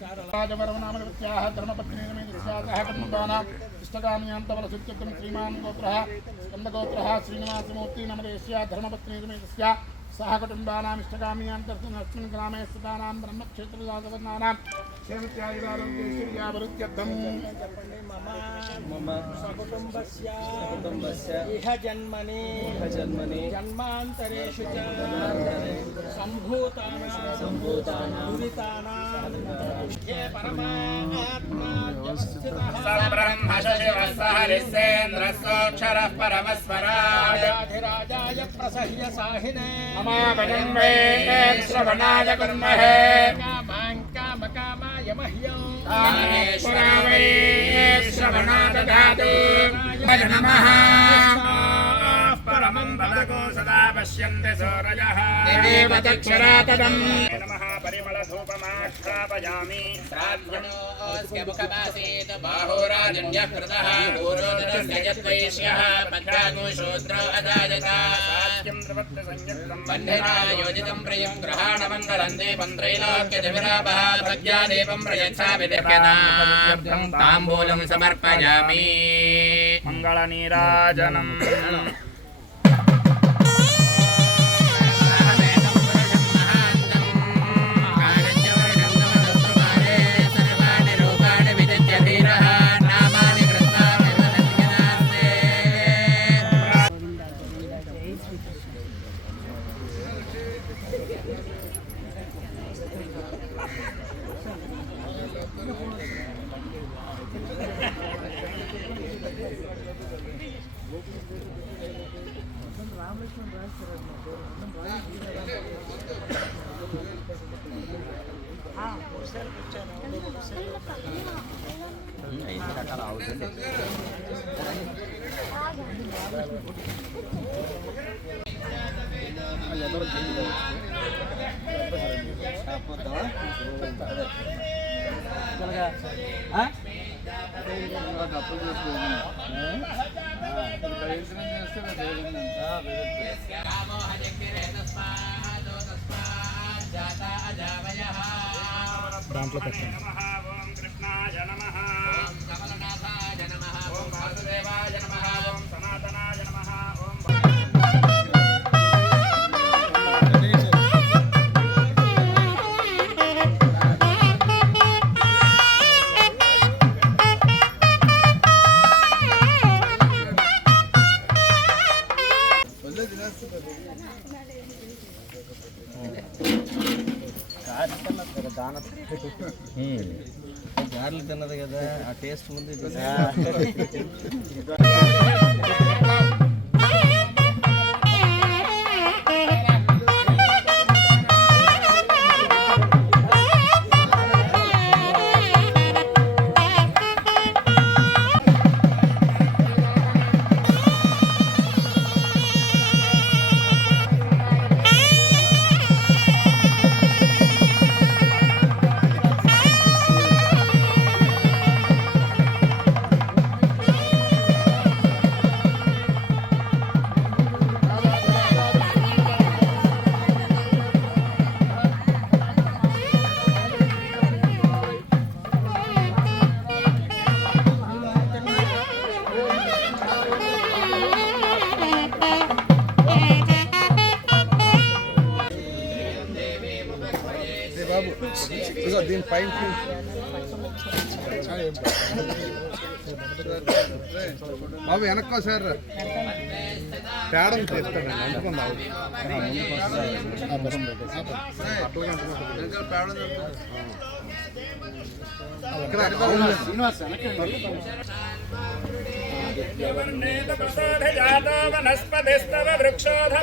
राजवरवनामलवत्याः धर्मपत्नीनमेतस्याः सह कुटुम्बानाम् ग्रामे स्थितानां ब्रह्मक्षेत्रजातवर्णानां श्रीमत्यादिलालन्देश्वर्यावरुत्यर्थं सकुटुम्बस्य इह जन्मनि जन्मान्तरेषु च ब्रह्मशिवस्सहरिस्सेन्द्रस्वक्षरः परमस्वराधिराजाय प्रसह्य साहिने ममापजन्मे श्रवणाय कुर्महे कामकामाय मह्यं श्रवणा ददातु नमः। మంగళకో సదా పశ్యంతి సూరయః దేవేవ తక్షరాతదం నమః పరిమళ ధూపమాక్షాపయామి శ్రాద్ధనోస్య ముఖమాసీత బాహోరాజన్య కృతః పూర్వోదరస్య యద్వైశ్యః భద్రాగో శూద్రో తాంబూలం సమర్పయామి మంగళనీరాజనం రామలక్ష్మణ్ రాస్తారు ఒకసారి వచ్చాను ఐదు రకాల అవుతుంది ఎవరు అప్పులు చేసుకోండి ఇన్సూరెన్స్ చేస్తే దాంట్లో పెట్టండి. కృష్ణాయ నమ. ఓం కమలనాథాయ నమ. ఓం వాసుదేవాయ నమ. గారెలు తిన్నది కదా ఆ టేస్ట్ ముందు ఇదిగో దీని పైన బాబు వెనక్కో సార్. తేడం తీస్తాడండి అందుకుంది శ్రీనివాస్ వృక్షోధ